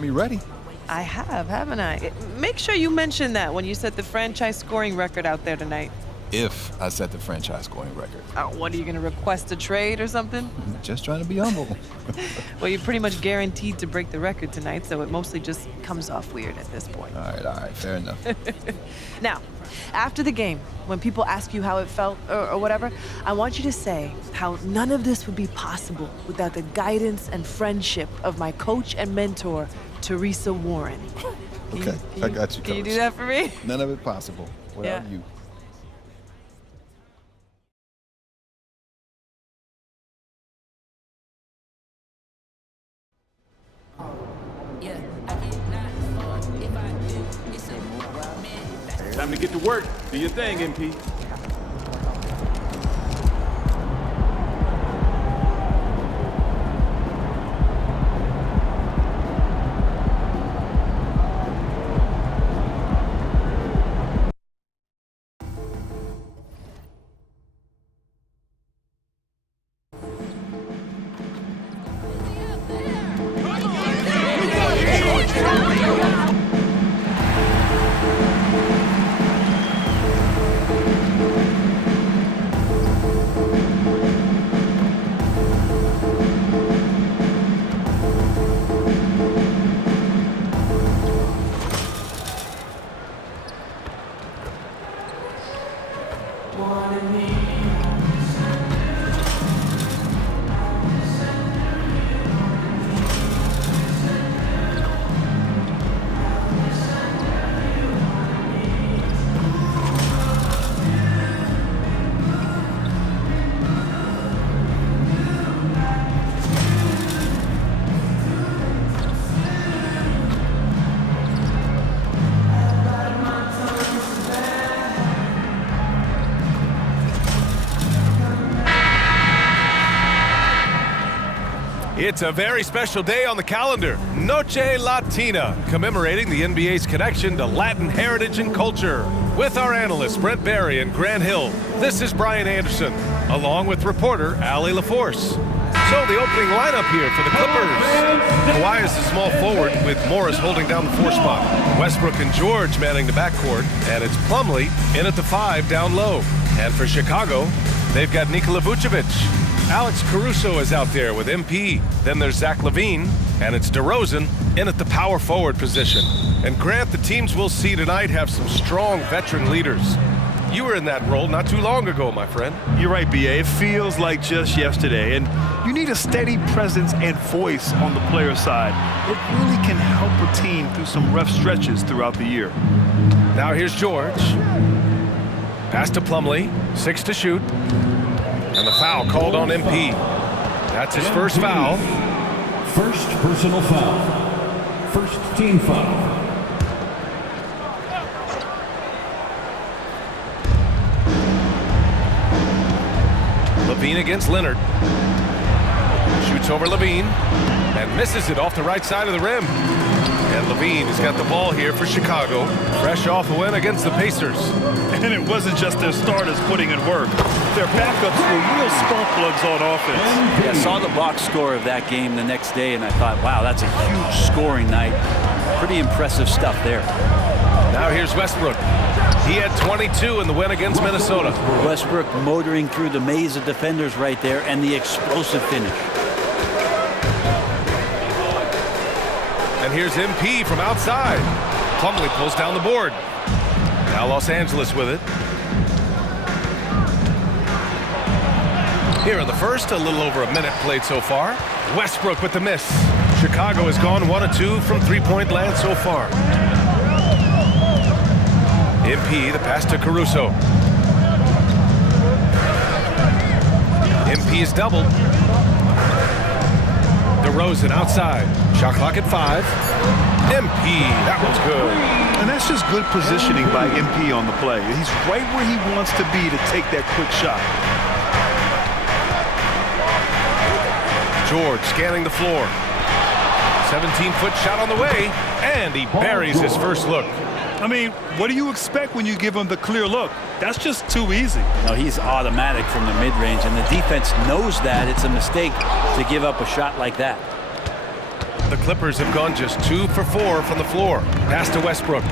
Me ready. I have, haven't I? Make sure you mention that when you set the franchise scoring record out there tonight. If I set the franchise scoring record. Oh, what, are you going to request a trade or something? Just trying to be humble. Well, you're pretty much guaranteed to break the record tonight, so it mostly just comes off weird at this point. All right, fair enough. Now, after the game, when people ask you how it felt or whatever, I want you to say how none of this would be possible without the guidance and friendship of my coach and mentor, Teresa Warren. Okay, I got you. Can you do that for me? None of it possible without you. Time to get to work. Do your thing, MP. It's a very special day on the calendar, Noche Latina, commemorating the NBA's connection to Latin heritage and culture. With our analysts Brent Barry and Grant Hill, this is Brian Anderson, along with reporter Allie LaForce. So the opening lineup here for the Clippers. Kawhi is the small forward with Morris holding down the 4 spot. Westbrook and George manning the backcourt, and it's Plumlee in at the 5 down low. And for Chicago, they've got Nikola Vucevic. Alex Caruso is out there with MP. Then there's Zach LaVine, and it's DeRozan in at the power forward position. And Grant, the teams we'll see tonight have some strong veteran leaders. You were in that role not too long ago, my friend. You're right, B.A. It feels like just yesterday, and you need a steady presence and voice on the player side. It really can help a team through some rough stretches throughout the year. Now here's George. Pass to Plumlee, 6 to shoot. And the foul called on MP. That's his first foul. First personal foul. First team foul. LaVine against Leonard. Shoots over LaVine and misses it off the right side of the rim. And LaVine has got the ball here for Chicago, fresh off a win against the Pacers. And it wasn't just their starters putting in work. Their backups were real spark plugs on offense. Yeah, I saw the box score of that game the next day, and I thought, wow, that's a huge scoring night. Pretty impressive stuff there. Now here's Westbrook. He had 22 in the win against Minnesota. Westbrook motoring through the maze of defenders right there, and the explosive finish. And here's MP from outside. Plumlee pulls down the board. Now Los Angeles with it. Here in the first, a little over a minute played so far. Westbrook with the miss. Chicago has gone 1 of 2 from three-point land so far. MP, the pass to Caruso. MP is doubled. DeRozan outside. Shot clock at 5. MP, that one's good. And that's just good positioning by MP on the play. He's right where he wants to be to take that quick shot. George scanning the floor. 17-foot shot on the way, and he buries his first look. I mean, what do you expect when you give him the clear look? That's just too easy. No, he's automatic from the mid-range, and the defense knows that it's a mistake to give up a shot like that. The Clippers have gone just 2 for 4 from the floor. Pass to Westbrook.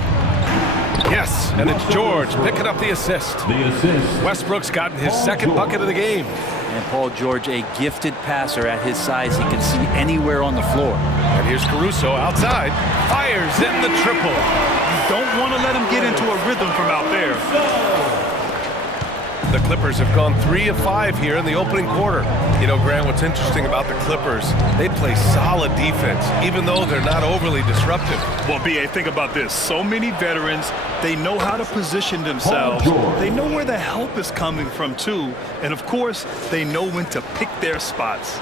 Yes, and it's George picking up the assist. The assist. Westbrook's gotten his second bucket of the game. And Paul George, a gifted passer at his size. He can see anywhere on the floor. And here's Caruso outside. Fires in the triple. Don't want to let him get into a rhythm from out there. The Clippers have gone 3 of 5 here in the opening quarter. You know, Grant, what's interesting about the Clippers, they play solid defense, even though they're not overly disruptive. Well, B.A., think about this. So many veterans, they know how to position themselves. They know where the help is coming from, too. And, of course, they know when to pick their spots.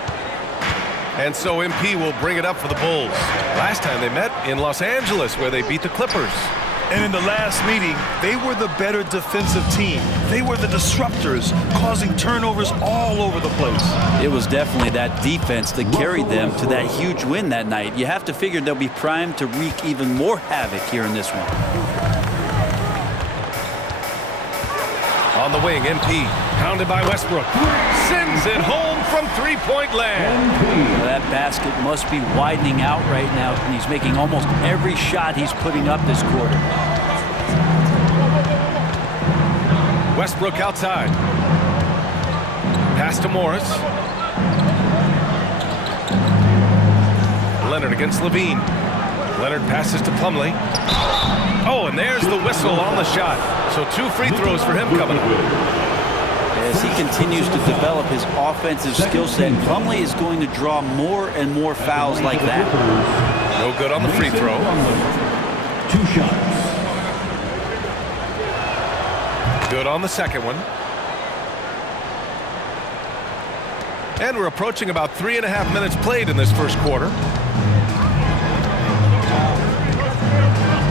And so MP will bring it up for the Bulls. Last time they met in Los Angeles, where they beat the Clippers. And in the last meeting, they were the better defensive team. They were the disruptors, causing turnovers all over the place. It was definitely that defense that carried them to that huge win that night. You have to figure they'll be primed to wreak even more havoc here in this one. On the wing, MP, pounded by Westbrook. Sends it home from three-point land. That basket must be widening out right now, and he's making almost every shot he's putting up this quarter. Westbrook outside. Pass to Morris. Leonard against Levine. Leonard passes to Plumlee. Oh, and there's the whistle on the shot. So 2 free throws for him coming up. As he continues to develop his offensive skill set, Plumlee is going to draw more and more fouls like that. No good on the free throw. 2 shots. Good on the second one. And we're approaching about 3.5 minutes played in this first quarter.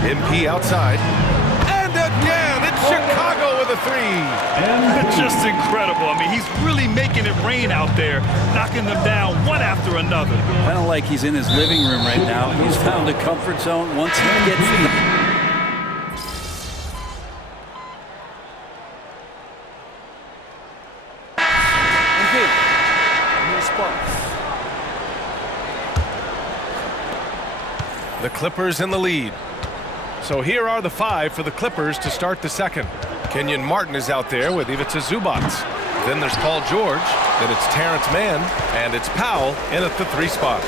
MP outside. And again, it's Chicago with a 3. It's just incredible. I mean, he's really making it rain out there, knocking them down one after another. Kind of like he's in his living room right now. He's found a comfort zone once he gets in the... The Clippers in the lead. So here are the 5 for the Clippers to start the second. Kenyon Martin is out there with Ivica Zubac. Then there's Paul George. Then it's Terrence Mann. And it's Powell in at the 3 spot.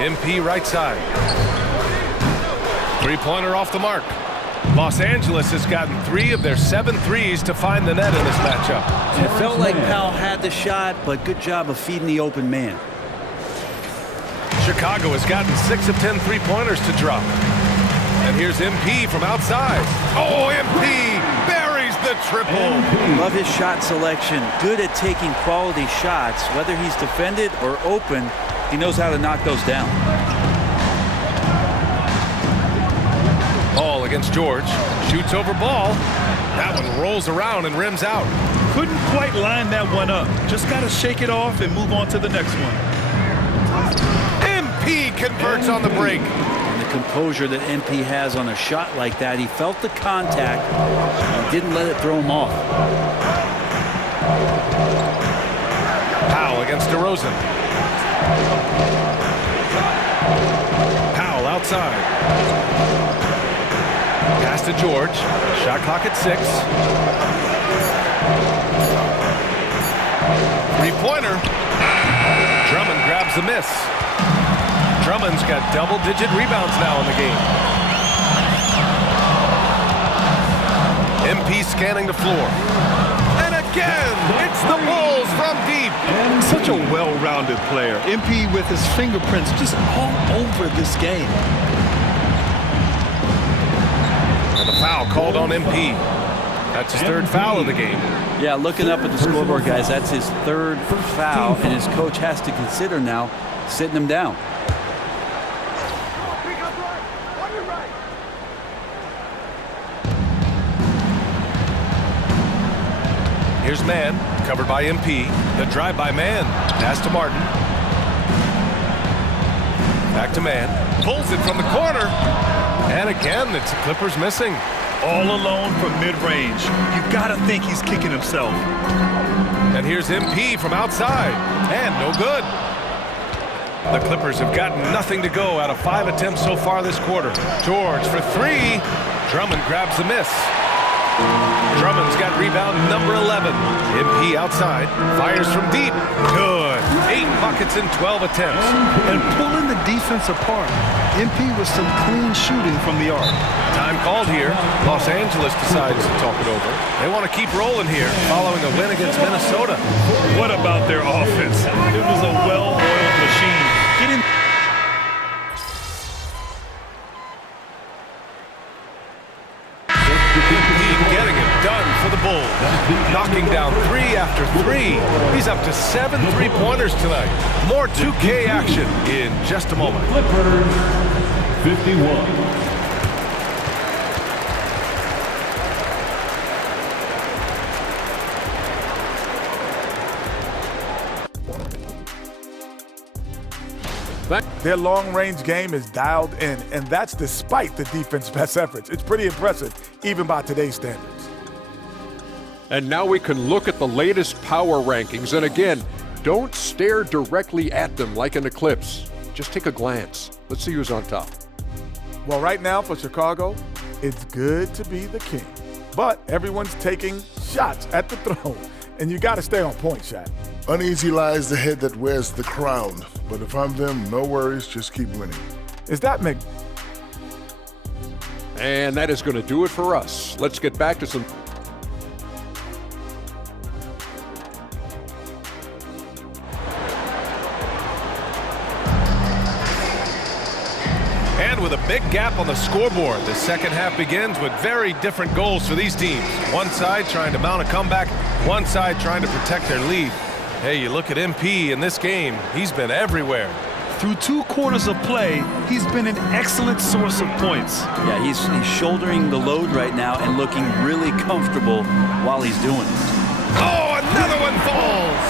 MP right side. 3-pointer off the mark. Los Angeles has gotten 3 of their 7 threes to find the net in this matchup. It felt like Powell had the shot, but good job of feeding the open man. Chicago has gotten 6 of 10 3-pointers to drop. And here's MP from outside. Oh, MP buries the triple. Love his shot selection. Good at taking quality shots. Whether he's defended or open, he knows how to knock those down. Ball against George. Shoots over ball. That one rolls around and rims out. Couldn't quite line that one up. Just got to shake it off and move on to the next one. MP converts on the break. And the composure that MP has on a shot like that, he felt the contact and didn't let it throw him off. Powell against DeRozan. Powell outside. Pass to George. Shot clock at 6. 3-pointer. Drummond grabs the miss. Drummond's got double-digit rebounds now in the game. MP scanning the floor. And again, it's the Bulls from deep. Such a well-rounded player. MP with his fingerprints just all over this game. And the foul called on MP. That's his 3rd foul of the game. Yeah, looking up at the scoreboard, guys, that's his 3rd foul, and his coach has to consider now sitting him down. Here's Mann, covered by MP. The drive by Mann. Pass to Martin. Back to Mann. Pulls it from the corner. And again, it's the Clippers missing. All alone from mid-range. You got to think he's kicking himself. And here's MP from outside. And no good. The Clippers have gotten nothing to go out of 5 attempts so far this quarter. George for 3. Drummond grabs the miss. Drummond's got rebound number 11. MP outside. Fires from deep. Good. 8 buckets in 12 attempts. And pulling the defense apart. MP with some clean shooting from the arc. Time called here. Los Angeles decides to talk it over. They want to keep rolling here following a win against Minnesota. What about their offense? It was a well-oiled machine. Getting getting it done for the Bulls. Knocking down 3 after 3. He's up to 7 3-pointers tonight. More 2K action in just a moment. Clippers, 51. Their long-range game is dialed in, and that's despite the defense's best efforts. It's pretty impressive, even by today's standards. And now we can look at the latest power rankings. And again, don't stare directly at them like an eclipse. Just take a glance. Let's see who's on top. Well, right now for Chicago, it's good to be the king. But everyone's taking shots at the throne, and you got to stay on point, Shaq. Uneasy lies the head that wears the crown. But if I'm them, no worries, just keep winning. Is that Mick? And that is going to do it for us. Let's get back to some. And with a big gap on the scoreboard, the second half begins with very different goals for these teams. One side trying to mount a comeback, one side trying to protect their lead. Hey, you look at MP in this game, he's been everywhere. Through 2 quarters of play, he's been an excellent source of points. Yeah, he's shouldering the load right now and looking really comfortable while he's doing it. Oh, another one falls!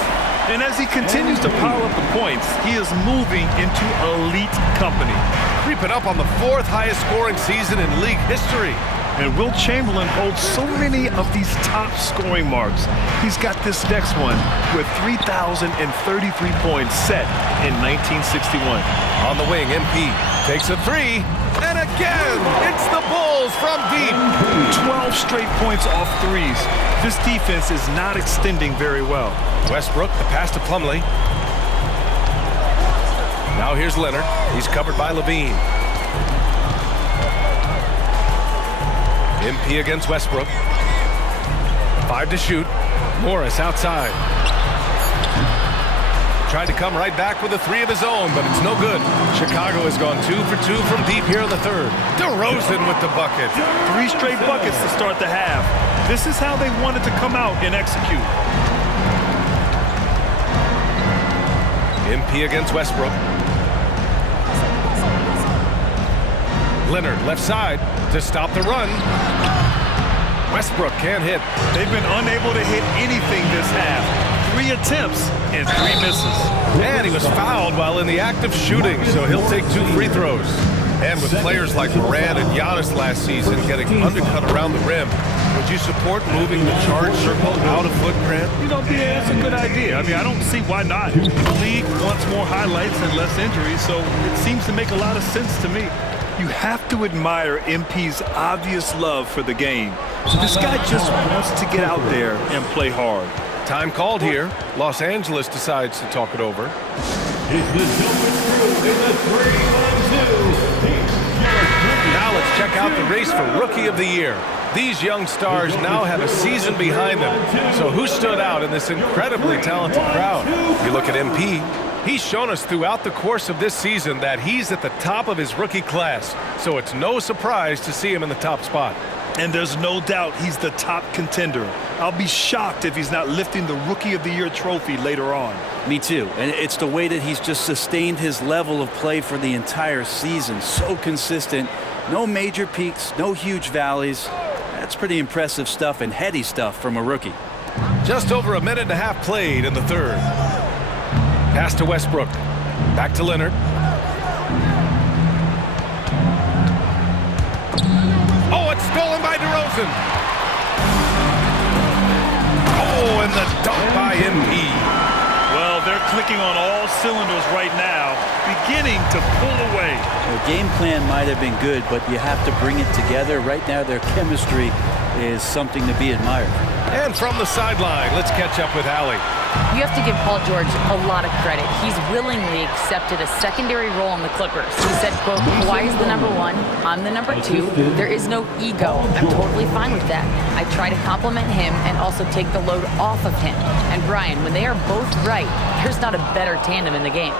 And as he continues to pile up the points, he is moving into elite company. Creeping up on the 4th highest scoring season in league history. And Wilt Chamberlain holds so many of these top scoring marks. He's got this next one with 3,033 points set in 1961. On the wing, MP takes a 3, and again, it's the Bulls from deep. 12 straight points off threes. This defense is not extending very well. Westbrook, the pass to Plumlee. Now here's Leonard. He's covered by Levine. MP against Westbrook. 5 to shoot. Morris outside. Tried to come right back with a 3 of his own, but it's no good. Chicago has gone 2 for 2 from deep here in the 3rd. DeRozan with the bucket. 3 straight buckets to start the half. This is how they wanted to come out and execute. MP against Westbrook. Leonard left side to stop the run. Westbrook can't hit. They've been unable to hit anything this half. 3 attempts and 3 misses. And he was fouled while in the act of shooting, so he'll take 2 free throws. And with players like Morant and Giannis last season getting undercut around the rim, would you support moving the charge circle out of foot, Grant? You know, yeah, that's a good idea. I mean, I don't see why not. The league wants more highlights and less injuries, so it seems to make a lot of sense to me. You have to admire MP's obvious love for the game. This guy just wants to get out there and play hard. Time called here. Los Angeles decides to talk it over. Now let's check out the race for Rookie of the Year. These young stars now have a season behind them. So who stood out in this incredibly talented crowd? You look at MP. He's shown us throughout the course of this season that he's at the top of his rookie class. So it's no surprise to see him in the top spot. And there's no doubt he's the top contender. I'll be shocked if he's not lifting the Rookie of the Year trophy later on. Me too. And it's the way that he's just sustained his level of play for the entire season. So consistent. No major peaks, no huge valleys. That's pretty impressive stuff and heady stuff from a rookie. Just over a minute and a half played in the 3rd. Pass to Westbrook. Back to Leonard. Oh, it's stolen by DeRozan. Oh, Oh, and the dunk by MP. Well, they're clicking on all cylinders right now, beginning to pull away. The game plan might have been good, but you have to bring it together. Right now, their chemistry is something to be admired. And from the sideline, let's catch up with Allie. You have to give Paul George a lot of credit. He's willingly accepted a secondary role in the Clippers. He said, quote, Kawhi's the number one, I'm the number two. There is no ego. I'm totally fine with that. I try to compliment him and also take the load off of him. And Brian, when they are both right, there's not a better tandem in the game.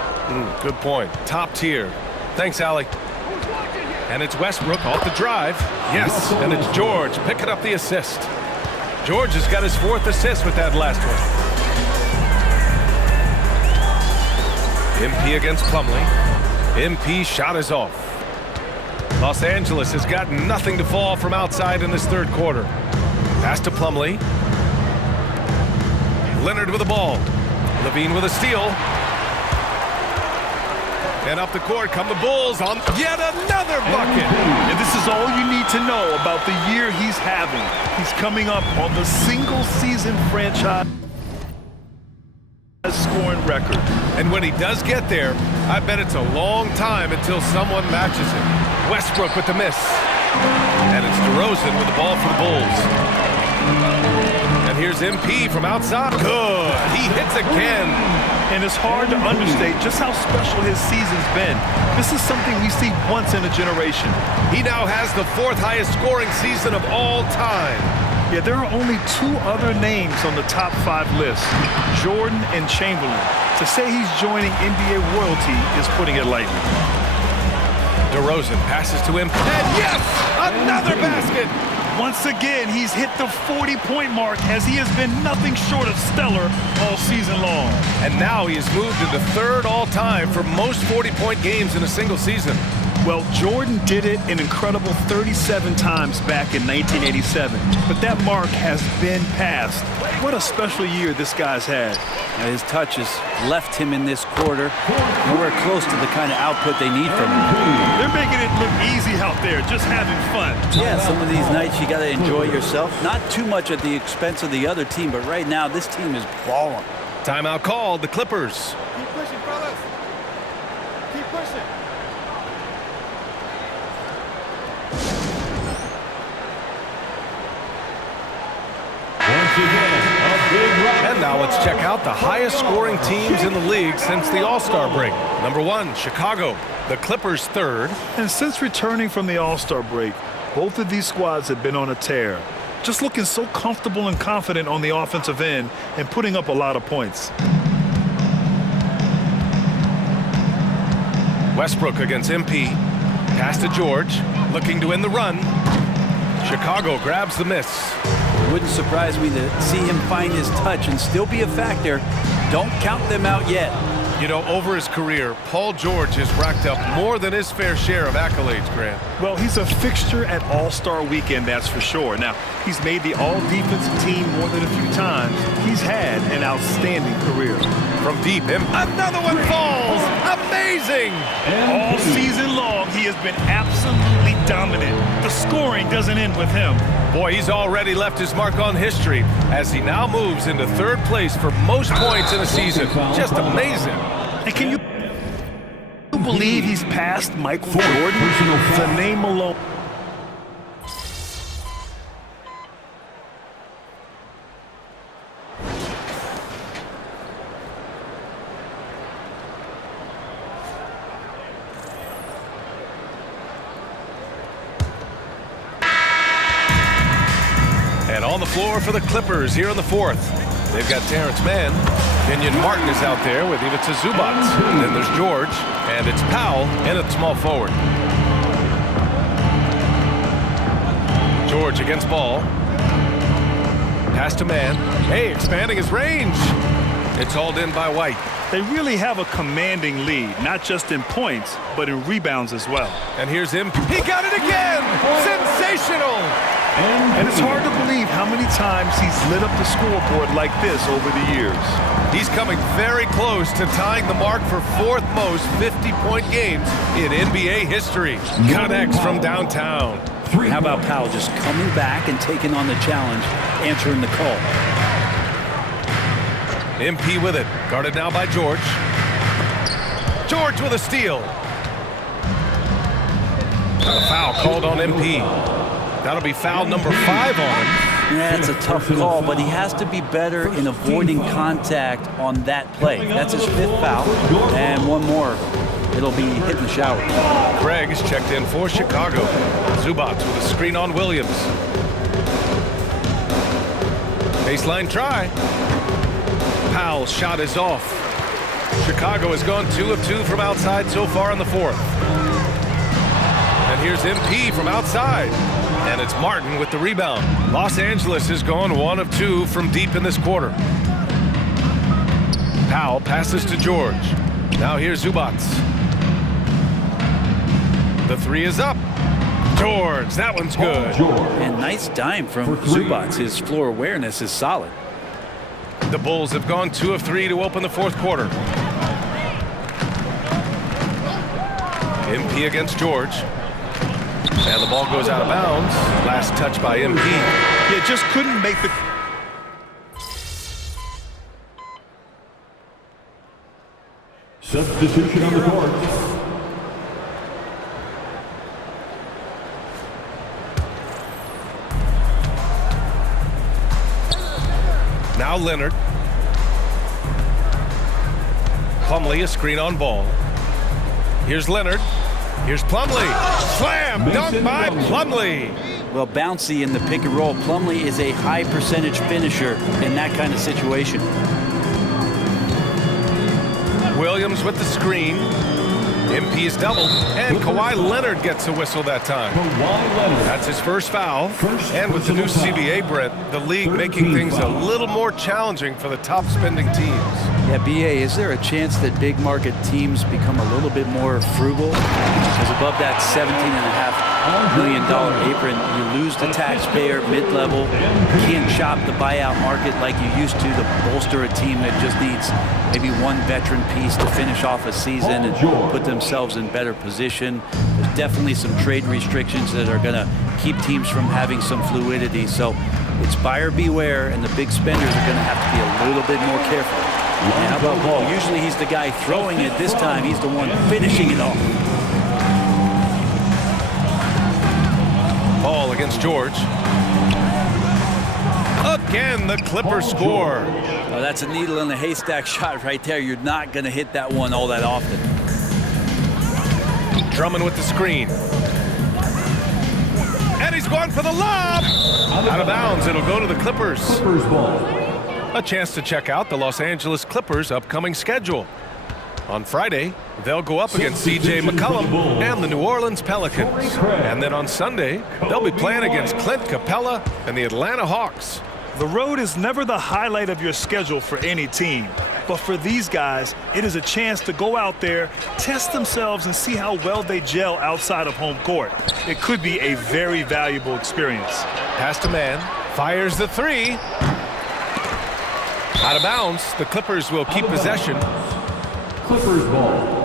Good point. Top tier. Thanks, Allie. And it's Westbrook off the drive. Yes, and it's George picking up the assist. George has got his 4th assist with that last one. MP against Plumlee. MP shot is off. Los Angeles has got nothing to fall from outside in this 3rd quarter. Pass to Plumlee. Leonard with the ball. Levine with a steal. And up the court come the Bulls on yet another bucket. And this is all you need to know about the year he's having. He's coming up on the single-season franchise scoring record. And when he does get there, I bet it's a long time until someone matches him. Westbrook with the miss. And it's DeRozan with the ball for the Bulls. And here's MP from outside. Good. He hits again. And it's hard to understate just how special his season's been. This is something we see once in a generation. He now has the 4th highest scoring season of all time. Yeah, there are only 2 other names on the top 5 list, Jordan and Chamberlain. To say he's joining NBA royalty is putting it lightly. DeRozan passes to him. And yes, another basket. Once again, he's hit the 40-point mark as he has been nothing short of stellar all season long. And now he has moved into 3rd all-time for most 40-point games in a single season. Well, Jordan did it an incredible 37 times back in 1987, but that mark has been passed. What a special year this guy's had. His touches left him in this quarter nowhere close to the kind of output they need from him. They're making it look easy out there, just having fun. Yeah, some of these nights you got to enjoy yourself. Not too much at the expense of the other team, but right now this team is balling. Timeout called, the Clippers. Keep pushing, fellas. Keep pushing. And now let's check out the highest scoring teams in the league since the All-Star break. Number 1, Chicago. The Clippers 3rd. And since returning from the All-Star break, both of these squads have been on a tear. Just looking so comfortable and confident on the offensive end and putting up a lot of points. Westbrook against MP. Pass to George. Looking to win the run. Chicago grabs the miss. Wouldn't surprise me to see him find his touch and still be a factor. Don't count them out yet. You know, over his career, Paul George has racked up more than his fair share of accolades, Grant. Well, he's a fixture at All-Star Weekend, that's for sure. Now, he's made the All-Defensive Team more than a few times. He's had an outstanding career. From deep, another one falls! Amazing! All season long, he has been absolutely dominant. The scoring doesn't end with him. Boy, he's already left his mark on history as he now moves into 3rd place for most points in a season. Just amazing. And can you believe he's passed Michael Jordan? The name alone. And on the floor for the Clippers here in the 4th. They've got Terrence Mann. Kenyon Martin is out there with Ivica Zubac. And then there's George. And it's Powell in at small forward. George against Ball. Pass to Mann. Hey, expanding his range. It's hauled in by White. They really have a commanding lead, not just in points, but in rebounds as well. And here's him. He got it again! Sensational! And it's hard to believe how many times he's lit up the scoreboard like this over the years. He's coming very close to tying the mark for 4th most 50-point games in NBA history. Connects from downtown. How about Powell just coming back and taking on the challenge, answering the call? MP with it. Guarded now by George. George with a steal. A foul called on MP. That'll be foul number 5 on him. Yeah, it's a tough call, but he has to be better in avoiding contact on that play. That's his 5th foul, and one more. It'll be hitting the shower. Craig is checked in for Chicago. Zubac with a screen on Williams. Baseline try. Powell's shot is off. Chicago has gone 2 of 2 from outside so far in the 4th. And here's MP from outside. And it's Martin with the rebound. Los Angeles has gone 1 of 2 from deep in this quarter. Powell passes to George. Now here's Zubac. The 3 is up. George, that one's good. And nice dime from Zubac. His floor awareness is solid. The Bulls have gone 2 of 3 to open the 4th quarter. MP against George. And the ball goes out of bounds. Last touch by MP. Yeah, just couldn't make the... Substitution on the court. Now Leonard. Plumlee, a screen on Ball. Here's Leonard. Here's Plumlee. Slam! Dunk by Plumlee. Well, bouncy in the pick and roll. Plumlee is a high percentage finisher in that kind of situation. Williams with the screen. MP is doubled, and Kawhi Leonard gets a whistle that time. That's his first foul. And with the new CBA, Brent, the league making things a little more challenging for the top spending teams. Yeah, BA, is there a chance that big market teams become a little bit more frugal? Because above that $17.5 million apron, you lose the taxpayer mid-level. You can't shop the buyout market like you used to bolster a team that just needs maybe one veteran piece to finish off a season and put themselves in better position. There's definitely some trade restrictions that are going to keep teams from having some fluidity. So it's buyer beware, and the big spenders are going to have to be a little bit more careful. And how about Ball? Usually he's the guy throwing it. This time he's the one finishing it off. Ball against George. Again, the Clippers score. Oh, that's a needle in the haystack shot right there. You're not going to hit that one all that often. Drummond with the screen. And he's going for the lob. Out of bounds. It'll go to the Clippers. Clippers ball. A chance to check out the Los Angeles Clippers' upcoming schedule. On Friday, they'll go up against C.J. McCollum and the New Orleans Pelicans. And then on Sunday, they'll be playing against Clint Capella and the Atlanta Hawks. The road is never the highlight of your schedule for any team. But for these guys, it is a chance to go out there, test themselves, and see how well they gel outside of home court. It could be a very valuable experience. Pass to man, fires the 3. Out of bounds, the Clippers will keep possession. Clippers ball.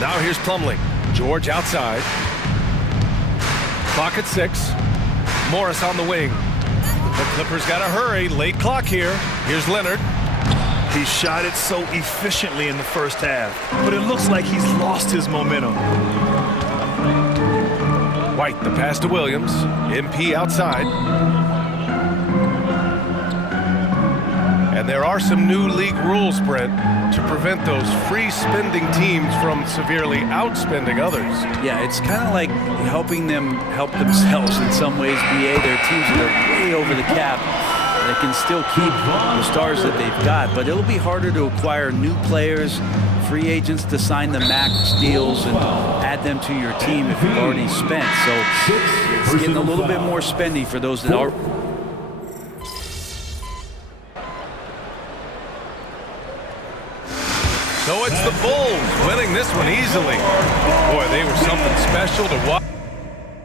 Now here's Plumlee. George outside. Clock at 6. Morris on the wing. The Clippers got to hurry. Late clock here. Here's Leonard. He shot it so efficiently in the first half, but it looks like he's lost his momentum. White, the pass to Williams. MP outside. And there are some new league rules, Brent, to prevent those free spending teams from severely outspending others. Yeah, it's kind of like helping them help themselves in some ways, BA. There are teams that are way over the cap. They can still keep the stars that they've got, but it'll be harder to acquire new players, free agents to sign the max deals and add them to your team if you've already spent. So it's getting a little bit more spendy for those that are. So it's the Bulls winning this one easily. Boy, they were something special to watch.